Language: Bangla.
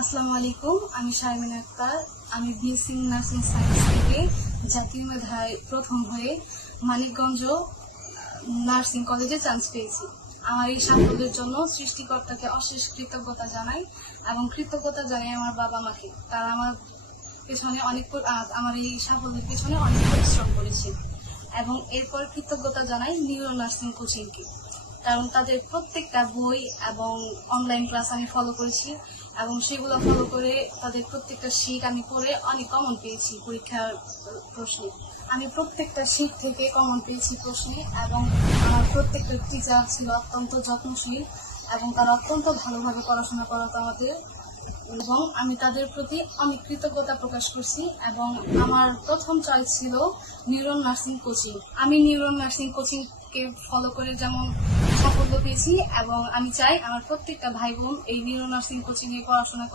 আসসালামু আলাইকুম, আমি শারমিন আক্তার। আমি বিএসসি নার্সিং সায়েন্স থেকে জাতীয় মেধায় প্রথম হয়ে মানিকগঞ্জ নার্সিং কলেজে চান্স পেয়েছি। আমার এই সাফল্যের জন্য সৃষ্টিকর্তাকে অশেষ কৃতজ্ঞতা জানাই এবং কৃতজ্ঞতা জানাই আমার বাবা মাকে। তারা আমার এই সাফল্যের পেছনে অনেক পরিশ্রম করেছে। এবং এরপর কৃতজ্ঞতা জানাই নিউরো নার্সিং কোচিংকে, কারণ তাদের প্রত্যেকটা বই এবং অনলাইন ক্লাস আমি ফলো করেছি এবং সেগুলো ফলো করে তাদের প্রত্যেকটা শীট আমি পড়ে অনেক কমন পেয়েছি পরীক্ষার প্রশ্নে। আমি প্রত্যেকটা শীট থেকে কমন পেয়েছি প্রশ্নে এবং আমার প্রত্যেকটা টিচার ছিল অত্যন্ত যত্নশীল এবং তারা অত্যন্ত ভালোভাবে পড়াশোনা করাতো আমাদের, এবং আমি তাদের প্রতি অনেক কৃতজ্ঞতা প্রকাশ করছি। এবং আমার প্রথম চয়েস ছিল নিউরন নার্সিং কোচিং। আমি নিউরন নার্সিং কোচিংকে ফলো করে যেমন সাফল্য পেয়েছি, এবং আমি চাই আমার প্রত্যেকটা ভাই বোন এই নিউরো নার্সিং কোচিংয়ে পড়াশোনা